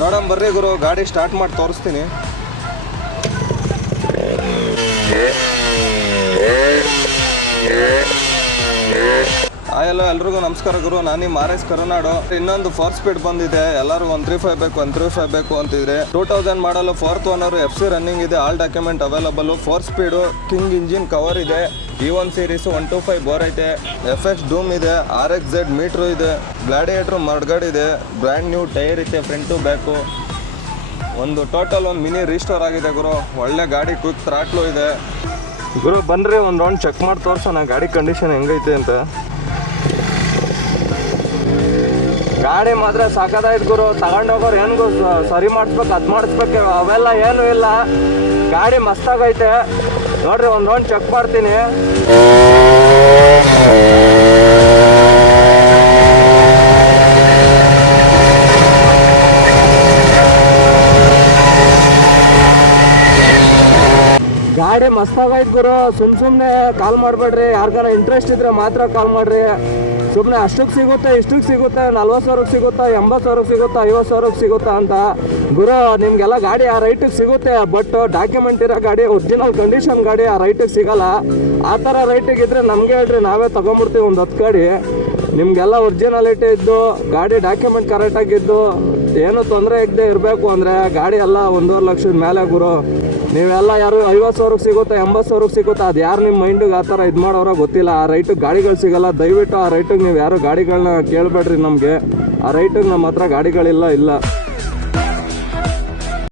ನೋಡಮ್ ಬರ್ರಿ ಗುರು, ಗಾಡಿ ಸ್ಟಾರ್ಟ್ ಮಾಡಿ ತೋರಿಸ್ತೀನಿ. ಎಲ್ರಿಗೂ ನಮಸ್ಕಾರ ಗುರು, ನಾನು ನಿಮ್ಮ RS ಕರುನಾಡು. ಇನ್ನೊಂದು 4 ಸ್ಪೀಡ್ ಬಂದಿದೆ, ಎಲ್ಲರಿಗೂ 135 ಬೇಕು 135 ಬೇಕು ಅಂತಿದ್ರೆ. 2000 ಮಾಡಲು 4th ಓನರ್, FC ರನ್ನಿಂಗ್ ಇದೆ, all document available. 4 speed, king engine cover ಇದೆ, E1 ಸೀರೀಸ್ 125 ಬೋರ್ ಐತೆ, FX ಡೂಮ್ ಇದೆ, RXZ ಮೀಟ್ರು ಇದೆ, ಗ್ಲಾಡಿಯೇಟ್ರ್ ಮಡ್ಗಾಡ್ ಇದೆ, ಬ್ರ್ಯಾಂಡ್ ನ್ಯೂ ಟೈರ್ ಇದೆ ಫ್ರಂಟ್ ಟು ಬ್ಯಾಕು. ಒಂದು ಟೋಟಲ್ ಒಂದು ಮಿನಿ ರೀಸ್ಟೋರ್ ಆಗಿದೆ ಗುರು. ಒಳ್ಳೆ ಗಾಡಿ, ಕ್ವಿಕ್ ಥ್ರಾಟ್ಲು ಇದೆ ಗುರು. ಬನ್ರಿ ಒಂದು ರೌಂಡ್ ಚೆಕ್ ಮಾಡಿ ತೋರ್ಸೋಣ ಗಾಡಿ ಕಂಡೀಷನ್ ಹೆಂಗೈತೆ ಅಂತ. ಗಾಡಿ ಮಾತ್ರ ಸಾಕಾಯ್ತು ಗುರು. ತಗೊಂಡೋಗೋರು ಹೆಂಗು ಸರಿ ಮಾಡಿಸ್ಬೇಕು, ಅದು ಮಾಡಿಸ್ಬೇಕು, ಅವೆಲ್ಲ ಏನೂ ಇಲ್ಲ. ಗಾಡಿ ಮಸ್ತಾಗೈತೆ ನೋಡ್ರಿ, ಒಂದು ರೌಂಡ್ ಚೆಕ್ ಮಾಡ್ತೀನಿ. ಗಾಡಿ ಮಸ್ತಾಗೈತೆ ಗುರು. ಸುಮ್ಮನೆ ಕಾಲ್ ಮಾಡಬೇಡ್ರಿ, ಯಾರಿಗಾರ ಇಂಟ್ರೆಸ್ಟ್ ಇದ್ರೆ ಮಾತ್ರ ಕಾಲ್ ಮಾಡಿರಿ. ಸುಮ್ಮನೆ ಅಷ್ಟಕ್ಕೆ ಸಿಗುತ್ತೆ, ಇಷ್ಟಕ್ಕೆ ಸಿಗುತ್ತೆ, 40,000ಕ್ಕೆ ಸಿಗುತ್ತಾ, 80,000ಕ್ಕೆ ಸಿಗುತ್ತಾ, 50,000ಕ್ಕೆ ಸಿಗುತ್ತಾ ಅಂತ ಗುರು. ನಿಮಗೆಲ್ಲ ಗಾಡಿ ಆ ರೈಟಿಗೆ ಸಿಗುತ್ತೆ, ಬಟ್ ಡಾಕ್ಯುಮೆಂಟ್ ಇರೋ ಗಾಡಿ, ಒರಿಜಿನಲ್ ಕಂಡೀಷನ್ ಗಾಡಿ ಆ ರೈಟಿಗೆ ಸಿಗಲ್ಲ. ಆ ಥರ ರೈಟಿಗೆ ಇದ್ದರೆ ನಮಗೆ ಹೇಳ್ರಿ, ನಾವೇ ತೊಗೊಂಬಿಡ್ತೀವಿ ಒಂದು 10 ಗಾಡಿ. ನಿಮಗೆಲ್ಲ ಒರಿಜಿನಾಲಿಟಿ ಇದ್ದು, ಗಾಡಿ ಡಾಕ್ಯುಮೆಂಟ್ ಕರೆಕ್ಟಾಗಿದ್ದು, ಏನೂ ತೊಂದರೆ ಇಲ್ಲದೆ ಇರಬೇಕು ಅಂದರೆ ಗಾಡಿ ಎಲ್ಲ 1.5 ಲಕ್ಷದ ಮೇಲೆ ಗುರು. ನೀವೆಲ್ಲ ಯಾರು 50,000ಕ್ಕೆ ಸಿಗುತ್ತೆ, 80,000ಕ್ಕೆ ಸಿಗುತ್ತೆ, ಅದು ಯಾರು ನಿಮ್ಮ ಮೈಂಡಿಗೆ ಆ ಥರ ಇದು ಮಾಡೋರೋ ಗೊತ್ತಿಲ್ಲ. ಆ ರೈಟಿಗೆ ಗಾಡಿಗಳು ಸಿಗಲ್ಲ. ದಯವಿಟ್ಟು ಆ ರೈಟಿಗೆ ನೀವು ಯಾರು ಗಾಡಿಗಳನ್ನ ಕೇಳಬೇಡ್ರಿ. ನಮಗೆ ಆ ರೈಟಿಗೆ ನಮ್ಮ ಹತ್ರ ಗಾಡಿಗಳಿಲ್ಲ.